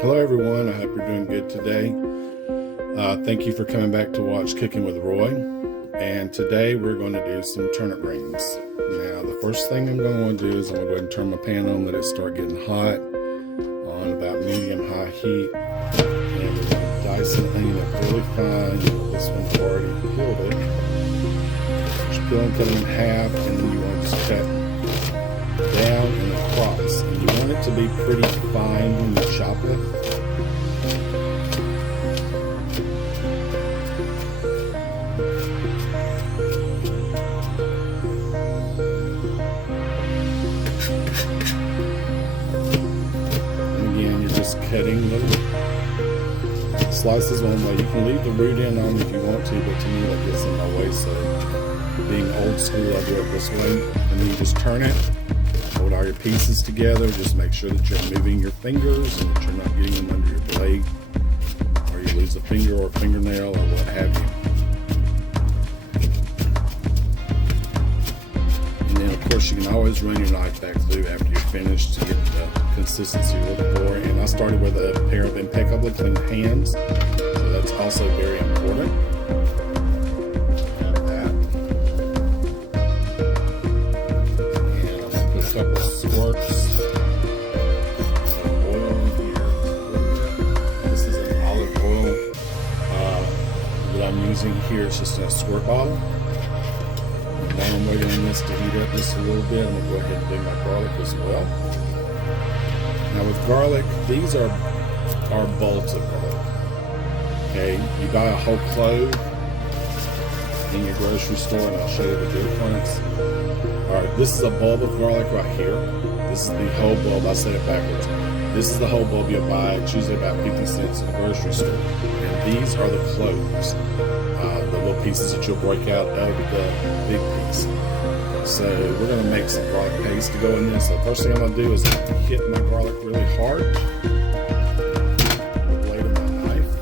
Hello everyone, I hope you're doing good today. Thank you for coming back to watch Cooking with Roy. And today we're going to do some turnip greens. Now the first thing I'm going to do is I'm going to go ahead and turn my pan on, let it start getting hot on about medium-high heat. And we're going to dice an onion up really fine. This one's already peeled it. Just peel and cut it in half, and then you want to just cut down and across. And you want it to be pretty fine when you chop it. Cutting little slices one way. You can leave the root in on if you want to, but to me that gets in my way, so being old school, I do it this way. And then you just turn it, hold all your pieces together, just make sure that you're moving your fingers and that you're not getting them under your blade, or you lose a finger or a fingernail or what have you. And then of course you can always run your knife back through after you're finished to get the consistency you're looking for. And I started with a pair of impeccably clean hands, so that's also very important. Like that. And I'm going to put a couple of squirts of oil in here. This is an olive oil that I'm using here. It's just in a squirt bottle. And now I'm waiting on this to heat up just a little bit. I'm going to go ahead and do my garlic as well. Now with garlic, these are bulbs of garlic. Okay, you buy a whole clove in your grocery store, and I'll show you the difference. Alright, this is a bulb of garlic right here. This is the whole bulb. I said it backwards. This is the whole bulb you'll buy. It's usually about 50 cents in the grocery store. And these are the cloves, the little pieces that you'll break out of the big piece. So we're going to make some garlic paste to go in this. The first thing I'm going to do is hit my garlic really hard with the blade of my knife,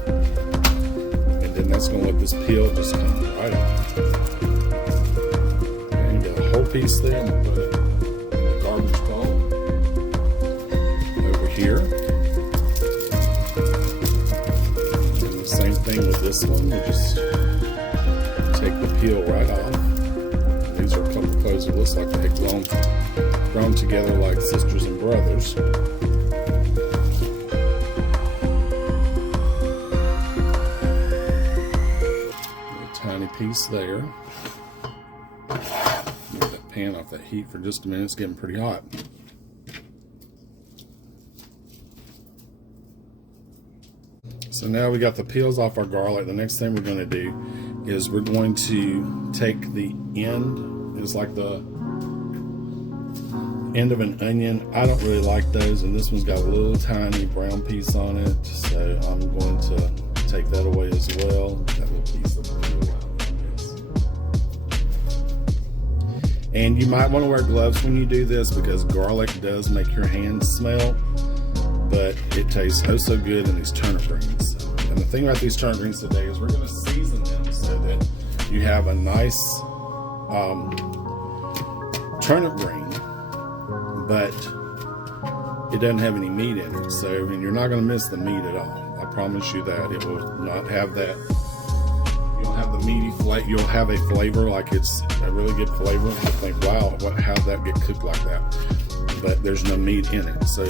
and then that's going to let this peel just come right off. And get a whole piece there. I'm going to put it in the garbage bowl over here. And the same thing with this one. We just take the peel right off. These are a couple of cloves that looks like they had grown together like sisters and brothers. A tiny piece there. Get that pan off that heat for just a minute. It's getting pretty hot. So now we got the peels off our garlic. The next thing we're going to do is we're going to take the end. It's like the end of an onion. I don't really like those, and this one's got a little tiny brown piece on it, so I'm going to take that away as well. That little piece of and you might want to wear gloves when you do this, because garlic does make your hands smell, but it tastes oh so good in these turnip greens. And the thing about these turnip greens today is we're going to season them so that you have a nice turnip green, but it doesn't have any meat in it. So I mean, you're not going to miss the meat at all. I promise you that. It will not have that. You'll have the meaty flavor. You'll have a flavor like it's a really good flavor. You think, wow, how did that get cooked like that? But there's no meat in it. So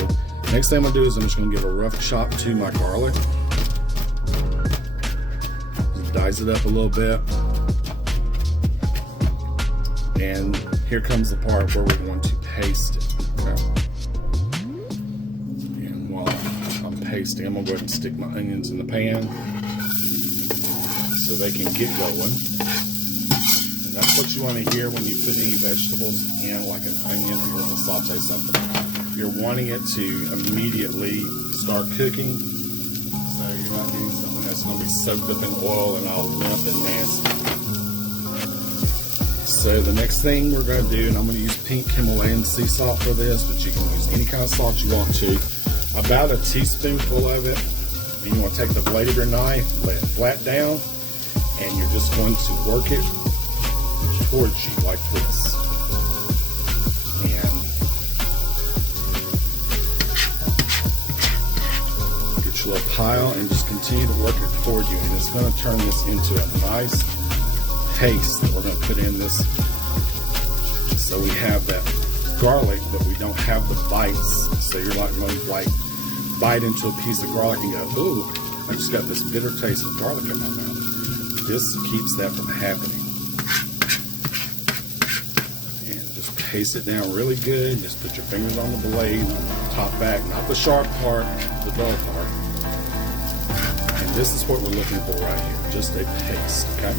next thing I'm going to do is I'm just going to give a rough chop to my garlic. Just dice it up a little bit. And here comes the part where we're going to paste it. Okay? And while I'm pasting, I'm going to go ahead and stick my onions in the pan so they can get going. And that's what you want to hear when you put any vegetables in, like an onion, or you want to saute something. You're wanting it to immediately start cooking, so you're not getting something that's going to be soaked up in oil and all limp and nasty. So the next thing we're going to do, and I'm going to use pink Himalayan sea salt for this, but you can use any kind of salt you want to. About a teaspoonful of it, and you want to take the blade of your knife, lay it flat down, and you're just going to work it towards you like this. And get you a pile and just continue to work it toward you, and it's going to turn this into a nice paste that we're going to put in this. So we have that garlic, but we don't have the bites. So you're not going to like bite into a piece of garlic and go, ooh, I just got this bitter taste of garlic in my mouth. This keeps that from happening. Paste it down really good. Just put your fingers on the blade, on the top back, not the sharp part, the dull part. And this is what we're looking for right here, just a paste, okay?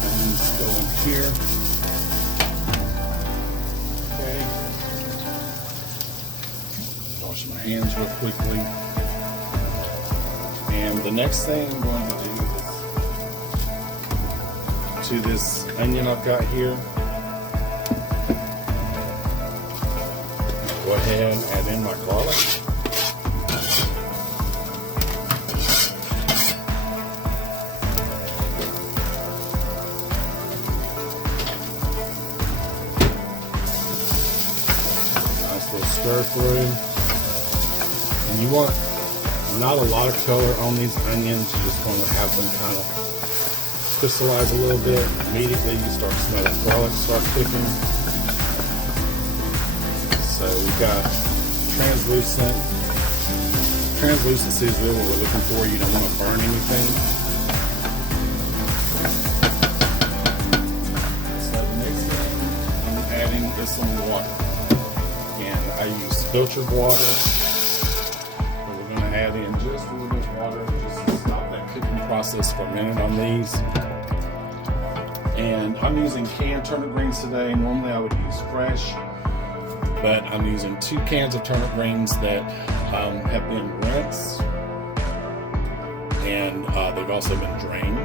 And let's go in here. Okay. Wash my hands real quickly. And the next thing I'm going to do to this onion I've got here, go ahead and add in my garlic. Nice little stir through. And you want not a lot of color on these onions, you just want to have them kind of crystallize a little bit. Immediately you start smelling garlic start cooking. So we've got translucency is really what we're looking for. You don't want to burn anything. So the next thing I'm adding is some water. And I use filtered water. But we're going to add in just a little bit of water just to stop that cooking process for a minute on these. And I'm using canned turnip greens today. Normally I would use fresh, but I'm using 2 cans of turnip greens that have been rinsed, and they've also been drained.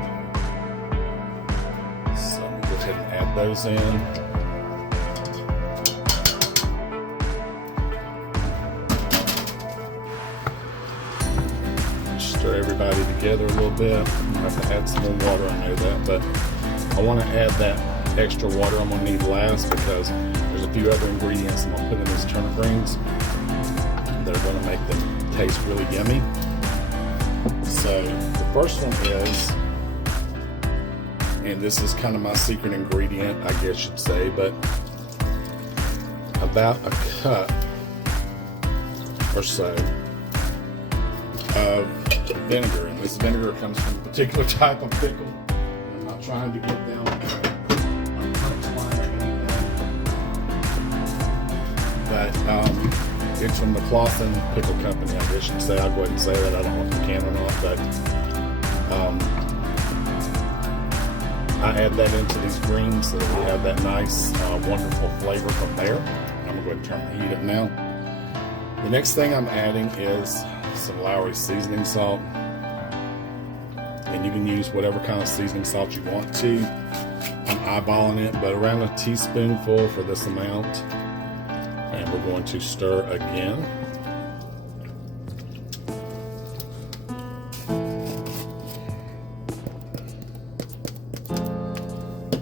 So I'm going to go ahead and add those in. Stir everybody together a little bit. I have to add some more water, I know that, but I want to add that extra water I'm going to need last because there's a few other ingredients I'm going to put in these turnip greens that are going to make them taste really yummy. So the first one is, and this is kind of my secret ingredient, I guess you'd say, but about a cup or so of vinegar. And this vinegar comes from a particular type of pickle. Trying to get down a punchline or anything, but it's from the Clausen Pickle Company, I guess you'd say. I'll go ahead and say that. I don't know if you can or not, but I add that into these greens so that we have that nice, wonderful flavor from there. I'm going to go ahead and turn the heat up now. The next thing I'm adding is some Lowry seasoning salt. And you can use whatever kind of seasoning salt you want to. I'm eyeballing it, but around a teaspoonful for this amount. And we're going to stir again.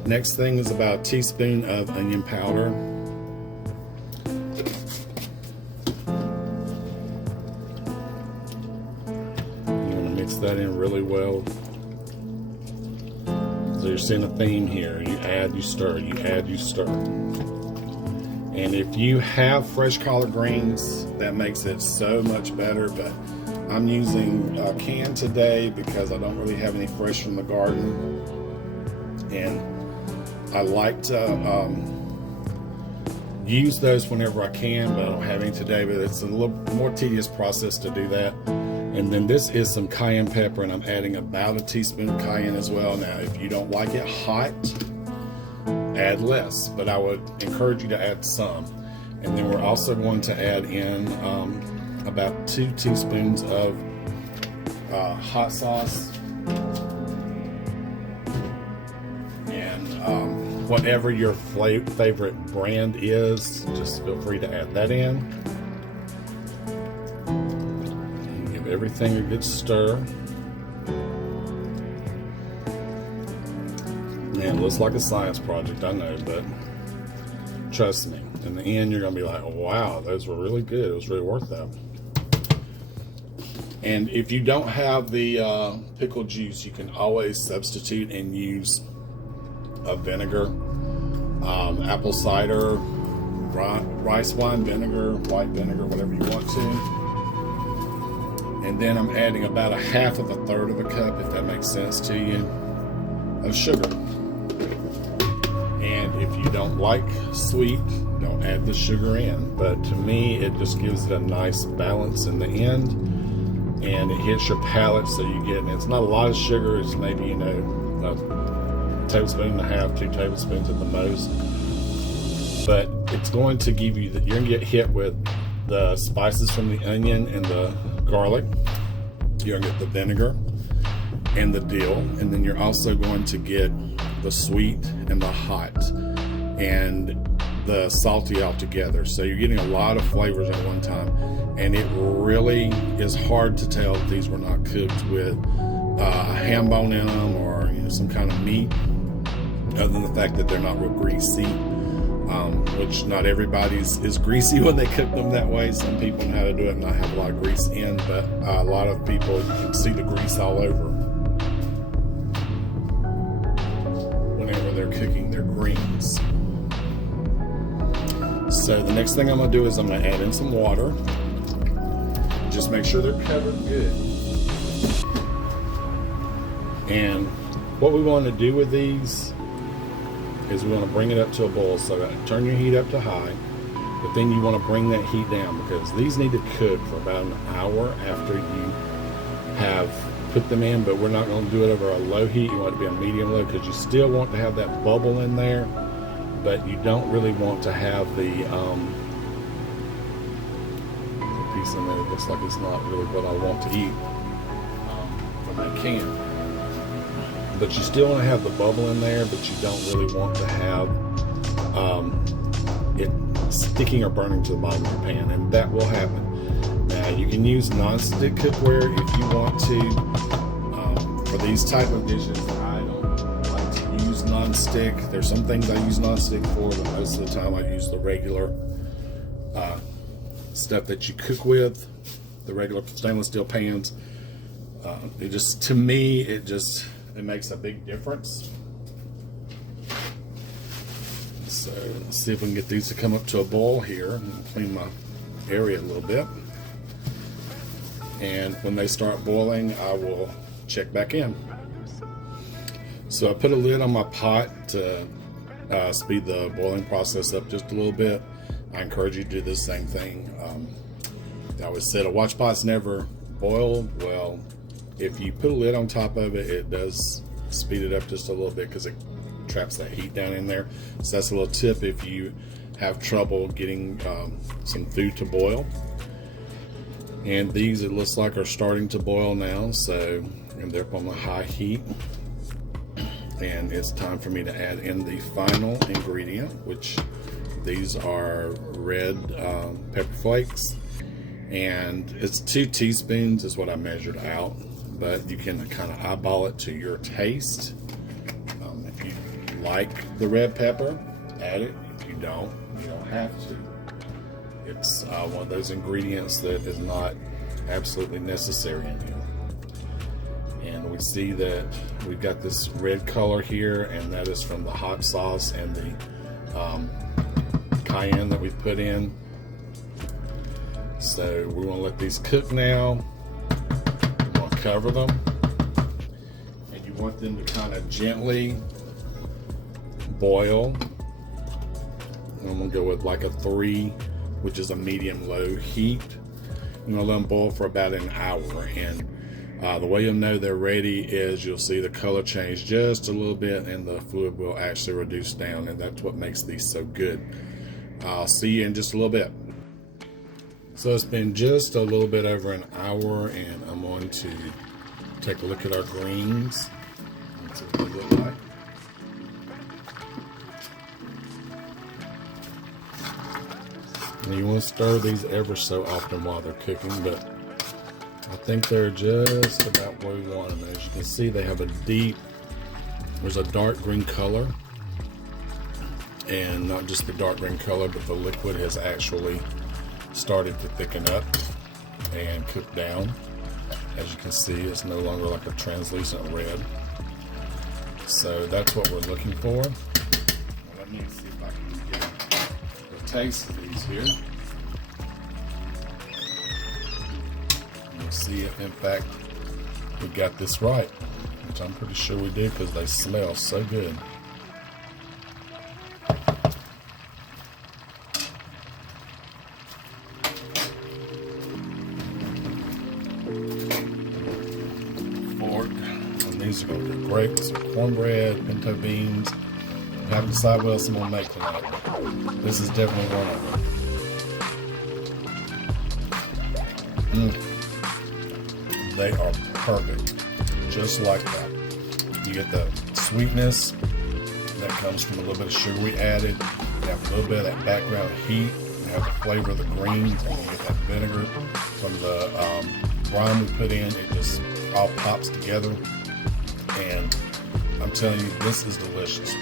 Next thing is about a teaspoon of onion powder. You want to mix that in really well. So you're seeing a theme here. You add, you stir, you add, you stir. And if you have fresh collard greens, that makes it so much better, but I'm using a can today because I don't really have any fresh from the garden. And I like to use those whenever I can, but I don't have any today, but it's a little more tedious process to do that. And then this is some cayenne pepper, and I'm adding about a teaspoon of cayenne as well. Now, if you don't like it hot, add less, but I would encourage you to add some. And then we're also going to add in about 2 teaspoons of hot sauce. And whatever your favorite brand is, just feel free to add that in. Everything a good stir. Man, it looks like a science project, I know, but trust me, in the end you're gonna be like, oh, wow, those were really good. It was really worth that. And if you don't have the pickle juice, you can always substitute and use a vinegar, apple cider, rice wine vinegar, white vinegar, whatever you want to. And then I'm adding about 1/2 of a third of a cup, if that makes sense to you, of sugar. And if you don't like sweet, don't add the sugar in. But to me, it just gives it a nice balance in the end, and it hits your palate, so you get, and it's not a lot of sugar. It's maybe, a tablespoon and a half, 2 tablespoons at the most. But it's going to give you you're going to get hit with the spices from the onion and the garlic. You're going to get the vinegar and the dill, and then you're also going to get the sweet and the hot and the salty all together. So you're getting a lot of flavors at one time, and it really is hard to tell if these were not cooked with a ham bone in them, or some kind of meat, other than the fact that they're not real greasy, which not everybody's is greasy when they cook them that way. Some people know how to do it and not have a lot of grease in, but a lot of people, you can see the grease all over whenever they're cooking their greens. So the next thing I'm going to do is I'm going to add in some water. Just make sure they're covered good. And what we want to do with these is we want to bring it up to a boil. So turn your heat up to high, but then you want to bring that heat down, because these need to cook for about an hour after you have put them in. But we're not going to do it over a low heat. You want it to be a medium low, because you still want to have that bubble in there, but you don't really want to have the piece in there that looks like it's not really what I want to eat from that can. But you still want to have the bubble in there, but you don't really want to have it sticking or burning to the bottom of your pan, and that will happen. Now, you can use non-stick cookware if you want to. For these type of dishes, I don't like to use non-stick. There's some things I use non-stick for, but most of the time I use the regular stuff that you cook with, the regular stainless steel pans. It just, to me, it makes a big difference. So let's see if we can get these to come up to a boil here, and clean my area a little bit. And when they start boiling, I will check back in. So I put a lid on my pot to speed the boiling process up just a little bit. I encourage you to do the same thing. I always said a watch pot's never boiled. Well, if you put a lid on top of it, it does speed it up just a little bit, because it traps that heat down in there. So that's a little tip if you have trouble getting some food to boil. And these, it looks like, are starting to boil now, so, and they're up on the high heat. And it's time for me to add in the final ingredient, which these are red pepper flakes, and it's 2 teaspoons is what I measured out, but you can kind of eyeball it to your taste. If you like the red pepper, add it. If you don't have to. It's one of those ingredients that is not absolutely necessary in here. And we see that we've got this red color here, and that is from the hot sauce and the cayenne that we put in. So we want to let these cook now. We want to cover them, and you want them to kind of gently boil. I'm going to go with like a 3, which is a medium-low heat. I'm going to let them boil for about an hour, and the way you'll know they're ready is you'll see the color change just a little bit, and the fluid will actually reduce down, and that's what makes these so good. I'll see you in just a little bit. So it's been just a little bit over an hour, and I'm going to take a look at our greens. That's what they look like. And you want to stir these ever so often while they're cooking, but I think they're just about where we want them. As you can see, they have there's a dark green color, and not just the dark green color, but the liquid has actually started to thicken up and cook down. As you can see, it's no longer like a translucent red. So that's what we're looking for. Let me see if I can get the taste of these here. We'll see if in fact we got this right, which I'm pretty sure we do because they smell so good. And these are going to be great with some cornbread, pinto beans. I haven't decided what else I'm going to make tonight, but this is definitely one of them. They are perfect, just like that. You get the sweetness that comes from a little bit of sugar we added. You have a little bit of that background heat. You have the flavor of the greens, and you get that vinegar from the brine we put in. It just all pops together, and I'm telling you, this is delicious.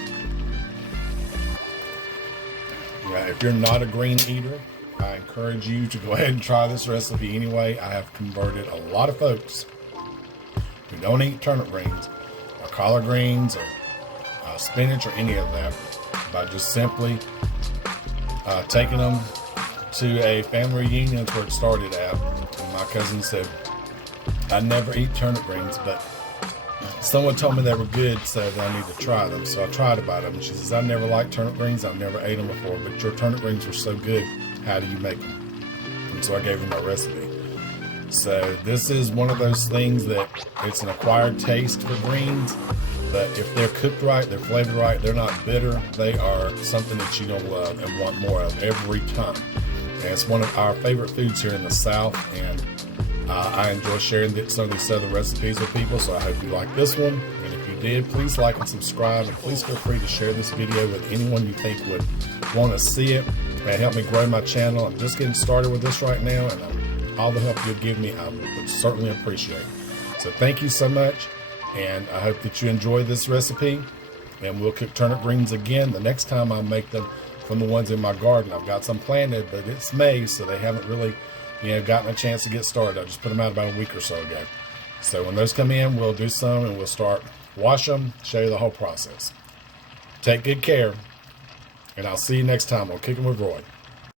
Yeah, if you're not a green eater, I encourage you to go ahead and try this recipe anyway. I have converted a lot of folks who don't eat turnip greens or collard greens or spinach or any of that by just simply taking them to a family reunion. That's where it started at. And my cousin said, I never eat turnip greens, but someone told me they were good, so that I need to try them. So I tried about them. And she says, I never liked turnip greens. I've never ate them before, but your turnip greens were so good. How do you make them? And so I gave them my recipe. So this is one of those things that it's an acquired taste for greens, but if they're cooked right, they're flavored right, they're not bitter, they are something that you're gonna love and want more of every time. And it's one of our favorite foods here in the South, and I enjoy sharing some of these other recipes with people, so I hope you like this one. And if you did, please like and subscribe, and please feel free to share this video with anyone you think would want to see it and help me grow my channel. I'm just getting started with this right now, and all the help you'll give me, I would certainly appreciate. So thank you so much, and I hope that you enjoy this recipe, and we'll cook turnip greens again the next time I make them from the ones in my garden. I've got some planted, but it's May, so they haven't really gotten a chance to get started. I just put them out about a week or so ago. So when those come in, we'll do some, and we'll start wash them, show you the whole process. Take good care, and I'll see you next time on Cooking with Roy.